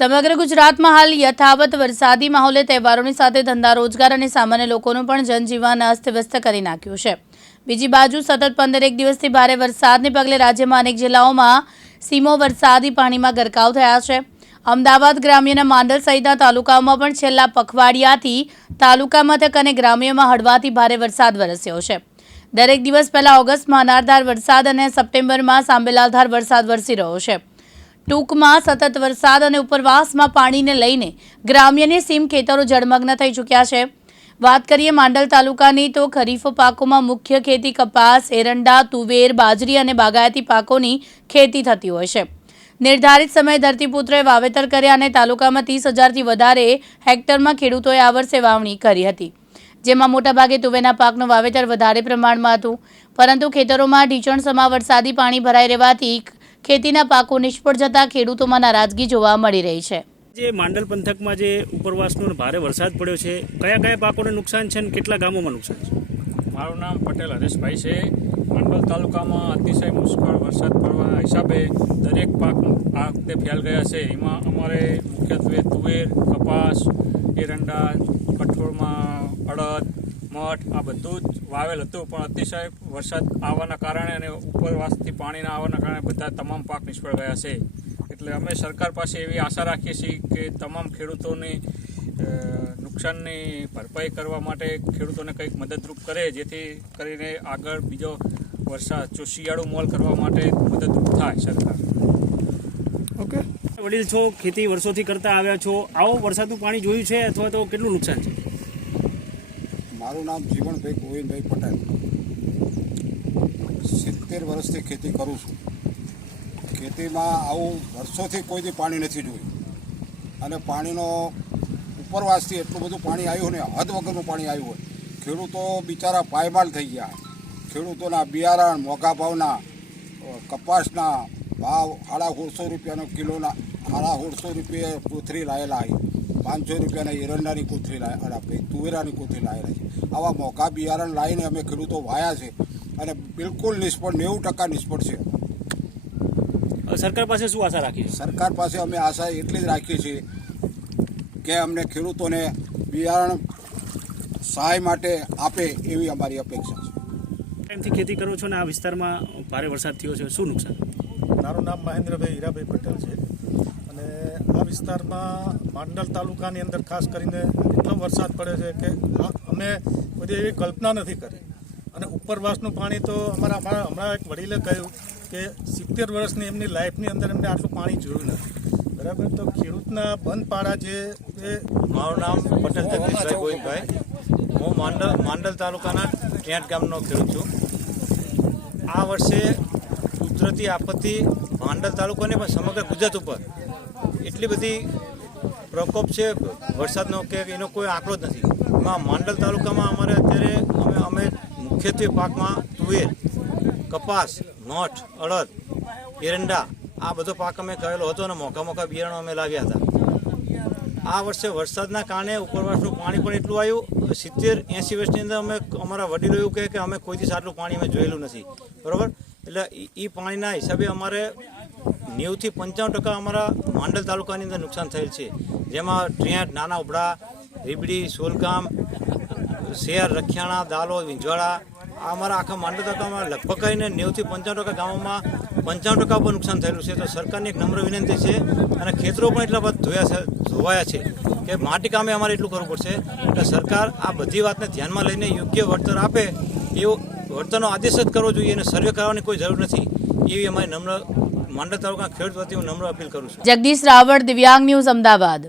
સમગ્ર ગુજરાતમાં હાલ યથાવત વરસાદી માહોલે તહેવારોની સાથે ધંધા રોજગાર અને સામાન્ય લોકોનું પણ જનજીવન અસ્તવ્યસ્ત કરી નાખ્યું છે. બીજી બાજુ સતત પંદરેક દિવસથી ભારે વરસાદને પગલે રાજ્યમાં અનેક જિલ્લાઓમાં સીમો વરસાદી પાણીમાં ગરકાવ થયા છે. અમદાવાદ ગ્રામ્યના માંડલ સહિતના તાલુકાઓમાં પણ છેલ્લા પખવાડિયાથી તાલુકા મથક અને ગ્રામ્યમાં હળવાથી ભારે વરસાદ વરસ્યો છે. દરેક દિવસ પહેલા ઓગસ્ટમાં અનારધાર વરસાદ અને સપ્ટેમ્બરમાં સાંબેલાધાર વરસાદ વરસી રહ્યો છે. ટૂંકમાં સતત વરસાદ અને ઉપરવાસમાં પાણીને લઈને ગ્રામ્યની સીમ ખેતરો જળમગ્ન થઈ ચૂક્યા છે. વાત કરીએ માંડલ તાલુકાની, તો ખરીફ પાકોમાં મુખ્ય ખેતી કપાસ, એરંડા, તુવેર, બાજરી અને બાગાયતી પાકોની ખેતી થતી હોય છે. નિર્ધારિત સમયે ધરતીપુત્રોએ વાવેતર કર્યા અને તાલુકામાં ત્રીસ હજારથી વધારે હેક્ટરમાં ખેડૂતોએ આ વર્ષે વાવણી કરી હતી. જેમાં મોટાભાગે તુવેરના પાકનું વાવેતર વધારે પ્રમાણમાં હતું. પરંતુ ખેતરોમાં ઢીચણસમા વરસાદી પાણી ભરાઈ રહેવાથી ખેતીના પાકો નિષ્ફળ જતા ખેડૂતોમાં નારાજગી જોવા મળી રહી છે. જે માંડલ પંથકમાં જે ઉપરવાસનો ભારે વરસાદ પડ્યો છે કયા કયા પાકોને નુકસાન છે અને કેટલા ગામોમાં નુકસાન છે? મારું નામ પટેલ હરેશભાઈ છે. માંડલ તાલુકામાં અતિશય મુશ્કેલ વરસાદ પડવા હિસાબે દરેક પાક આ વખતે ફેલ ગયા છે. એમાં અમારે મુખ્યત્વે તુવેર કપાસ એરંડા કઠોળમાં અડદ મઠ આ બધું જ વાવેલ હતું. પણ અતિશય વરસાદ આવવાના કારણે અને ઉપરવાસથી પાણીના આવવાના કારણે બધા તમામ પાક નિષ્ફળ ગયા છે. એટલે અમે સરકાર પાસે એવી આશા રાખીએ છીએ કે તમામ ખેડૂતોની નુકસાનની ભરપાઈ કરવા માટે ખેડૂતોને કંઈક મદદરૂપ કરે જેથી કરીને આગળ બીજો વરસાદ જો શિયાળું મોલ કરવા માટે મદદરૂપ થાય સરકાર. ઓકે. વડીલ છો ખેતી વર્ષોથી કરતા આવ્યા છો. આવો વરસાદનું પાણી જોયું છે અથવા તો કેટલું નુકસાન છે? મારું નામ જીવણભાઈ ગોવિંદભાઈ પટેલ. સિત્તેર વર્ષથી ખેતી કરું છું. ખેતીમાં આવું વર્ષોથી કોઈથી પાણી નથી જોયું. અને પાણીનો ઉપરવાસથી એટલું બધું પાણી આવ્યું ને, હદ વગરનું પાણી આવ્યું હોય. ખેડૂતો બિચારા પાયમાલ થઈ ગયા. ખેડૂતોના બિયારણ મોંઘા ભાવના કપાસના ભાવ સાડા સોળસો રૂપિયાનો કિલોના, સાડા સોળસો રૂપિયે કોથરી લાયેલા છે. પાંચસો રૂપિયાના એરંડાની કોથળી આપણે તુવેરાની કોથળી લાવેલા છે આવા મોંઘા બિયારણ લાવીને અમે ખેડૂતો વાયા છે અને બિલકુલ નિષ્ફળ નેવું ટકા નિષ્ફળ છે. સરકાર પાસે શું આશા રાખી સરકાર પાસે અમે આશા એટલી જ રાખીએ છીએ કે અમને ખેડૂતોને બિયારણ સહાય માટે આપે એવી અમારી અપેક્ષા છે. ટાઈમથી ખેતી કરો છો ને આ વિસ્તારમાં ભારે વરસાદ થયો છે. શું નુકસાન? મારું નામ મહેન્દ્રભાઈ હીરાભાઈ પટેલ છે. આ વિસ્તારમાં માંડલ તાલુકાની અંદર ખાસ કરીને એટલો વરસાદ પડે છે કે અમે બધી એવી કલ્પના નથી કરી. અને ઉપરવાસનું પાણી તો અમારા અમારા હમણાં એક વડીલે કહ્યું કે સિત્તેર વર્ષની એમની લાઈફની અંદર એમને આટલું પાણી જોયું નથી. બરાબર? તો ખેડૂતના બંધ પાડા જે એ મારું નામ પટેલ જગદીશભાઈ ગોવિંદભાઈ હું માંડલ માંડલ તાલુકાના ટેંટ ગામનો ખેડૂત છું. આ વર્ષે કુદરતી આપત્તિ માંડલ તાલુકાને પણ સમગ્ર ગુજરાત ઉપર એટલી બધી પ્રકોપ છે, વરસાદનો કે એનો કોઈ આંકડો જ નથી. એમાં માંડલ તાલુકામાં અમારે અત્યારે અમે અમે મુખ્યત્વે પાકમાં તુવેર, કપાસ મઠ અડદ, એરંડા, આ બધો પાક અમે કરેલો હતો અને મોકા મોકા બિયારણો અમે લાવ્યા હતા. આ વર્ષે વરસાદના કારણે ઉપરવાસનું પાણી પણ એટલું આવ્યું. સિત્તેર, એંસી વર્ષની અંદર અમે અમારા વડીલો એવું કહે કે અમે કોઈ દિવસ પાણી અમે જોયેલું નથી. બરાબર? એટલે એ પાણીના હિસાબે અમારે નેવથી પંચાવન ટકા અમારા માંડલ તાલુકાની અંદર નુકસાન થયેલ છે. જેમાં ટ્રેટ નાના ઉભડા રીબડી, સોલગામ, શેર, રખિયાણા, દાલો, વિંજવાડા અમારા આખા માંડલ તાલુકામાં લગભગ કરીને નેવથી પંચાવન ટકા ગામોમાં પંચાવન ટકા પર નુકસાન થયેલું છે. તો સરકારની એક નમ્ર વિનંતી છે અને ખેતરો પણ એટલા બધા ધોયા છે, ધોવાયા છે કે માટી કામે અમારે એટલું કરવું પડશે. એટલે સરકાર આ બધી વાતને ધ્યાનમાં લઈને યોગ્ય વળતર આપે, એવો વળતરનો આદેશ જ કરવો જોઈએ અને સર્વે કરવાની કોઈ જરૂર નથી, એવી અમારી નમ્ર માંડલ તાલુકા ખેડૂત વતી હું નમ્ર અપીલ કરું છું. જગદીશ રાવળ દિવ્યાંગ ન્યૂઝ અમદાવાદ.